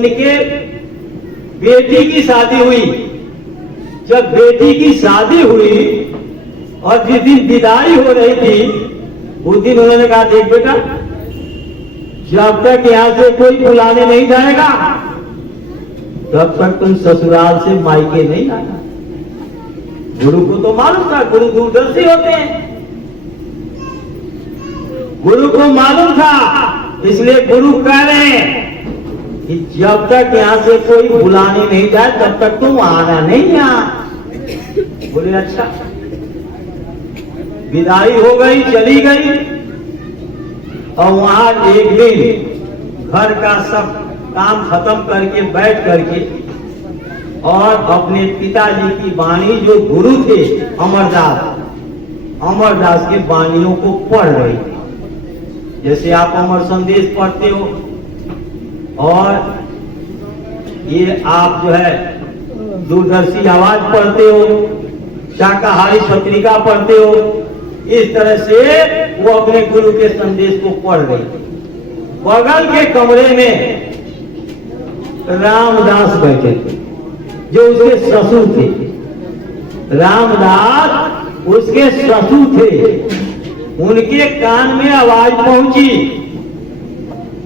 उनके बेटी की शादी हुई। जब बेटी की शादी हुई और जिस दिन विदाई हो रही थी, उस दिन उन्होंने कहा, देख बेटा, जब तक यहां से कोई बुलाने नहीं जाएगा तब तक तुम ससुराल से मायके नहीं आना। गुरु को तो मालूम था, गुरु दूरदर्शी होते हैं, गुरु को मालूम था, इसलिए गुरु कह रहे हैं कि जब तक यहां से कोई बुलाने नहीं जाए तब तक तुम आना नहीं यहां। बोले अच्छा। विदाई हो गई, चली गई, और वहां एक दिन घर का सब काम खत्म करके बैठ करके और अपने पिताजी की वाणी, जो गुरु थे अमरदास के वाणियों को पढ़ रही थी। जैसे आप अमर संदेश पढ़ते हो और ये आप जो है दूरदर्शी आवाज पढ़ते हो, शाकाहारी पत्रिका पढ़ते हो, इस तरह से वो अपने गुरु के संदेश को पढ़ रही थी। बगल के कमरे में रामदास बैठे थे, जो उसके ससुर थे। रामदास उसके ससुर थे। उनके कान में आवाज पहुंची,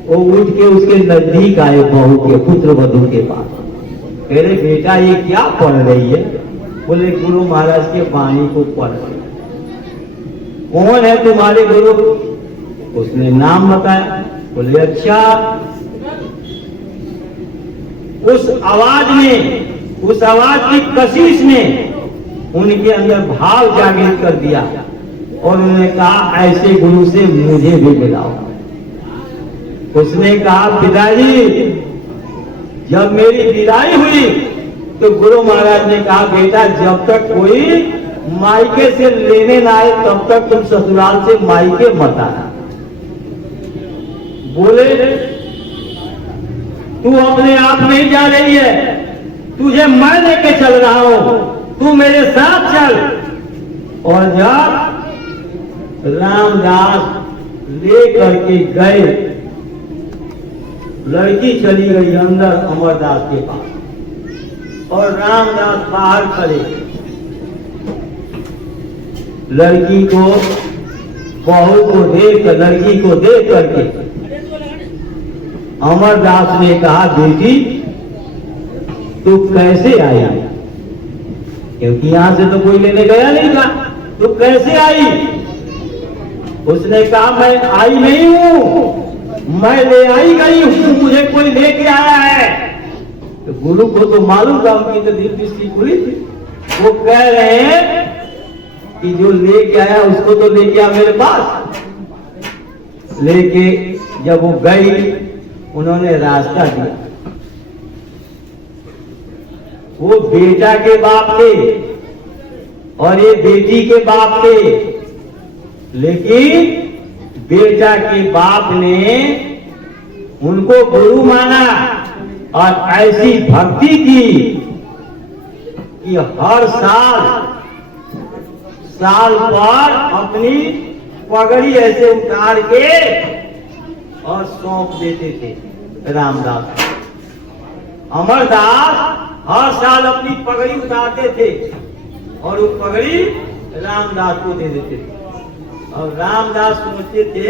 वो उठ के उसके नजदीक आए, बहू के पुत्र वधू के पास। कह रहे, बेटा ये क्या पढ़ रही है? बोले, गुरु महाराज के वाणी को पढ़ रही। कौन है तुम्हारे गुरु? उसने नाम बताया। बोले अच्छा। उस आवाज की कशिश ने उनके अंदर भाव जागृत कर दिया और उन्होंने कहा, ऐसे गुरु से मुझे भी मिलाओ। उसने कहा, पिताजी, जब मेरी विदाई हुई तो गुरु महाराज ने कहा, बेटा, जब तक कोई मायके से लेने ना आए तब तक तुम ससुराल से मायके मत आना। बोले, तू अपने आप नहीं जा रही है, तुझे मैं लेके चल रहा हूं, तू मेरे साथ चल। और जब रामदास ले करके गए, लड़की चली गई अंदर अमरदास के पास और रामदास बाहर खड़े। लड़की को, बहू को लड़की को देख करके अमरदास ने कहा, बेटी, तू कैसे आई? क्योंकि यहां से तो कोई लेने गया नहीं था, तू कैसे आई? उसने कहा, मैं आई नहीं हूं, मैं ले आई गई हूं, मुझे कोई लेके आया है। तो गुरु को तो मालूम था, उनकी तो दिल दृष्टि खुली थी। वो कह रहे हैं कि जो लेके आया उसको तो लेके आ मेरे पास। लेके जब वो गई, उन्होंने रास्ता दिया। वो बेटा के बाप थे और ये बेटी के बाप थे, लेकिन बेटा के बाप ने उनको गुरु माना और ऐसी भक्ति की कि हर साल पर अपनी पगड़ी ऐसे उतार के और सौंप देते थे रामदास। अमरदास हर साल अपनी पगड़ी उतारते थे और वो पगड़ी रामदास को दे देते थे। और रामदास सोचते थे,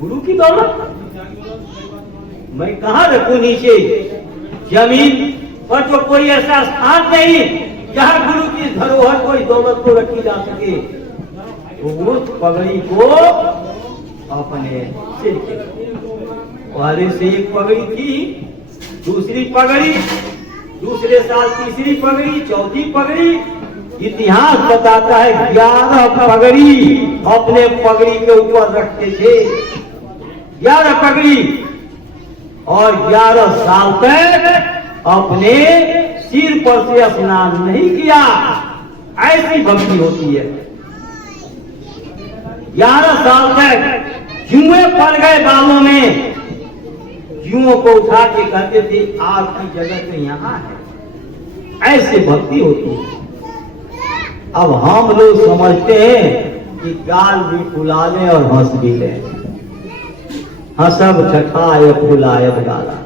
गुरु की दौलत मैं कहां रखूं? नीचे जमीन पर तो कोई ऐसा स्थान नहीं जहां गुरु की धरोहर, कोई दौलत को रखी जा सके। तो उस पगड़ी को अपने सिर के पहले से एक पगड़ी थी, दूसरी पगड़ी, दूसरे साल तीसरी पगड़ी, चौथी पगड़ी। इतिहास बताता है 11 पगड़ी अपने पगड़ी के ऊपर रखते थे, 11 पगड़ी, और 11 साल तक अपने सिर पर से स्नान नहीं किया। ऐसी भक्ति होती है। 11 साल तक जुए पड़ गए बालों में, जुओं को उठा के कहते थे, आपकी जगह तो यहाँ है। ऐसे भक्ति होती है। अब हम लोग समझते हैं कि गाल भी फुला ले और हंस भी ले, हंसब छठाए फुलायब गाला।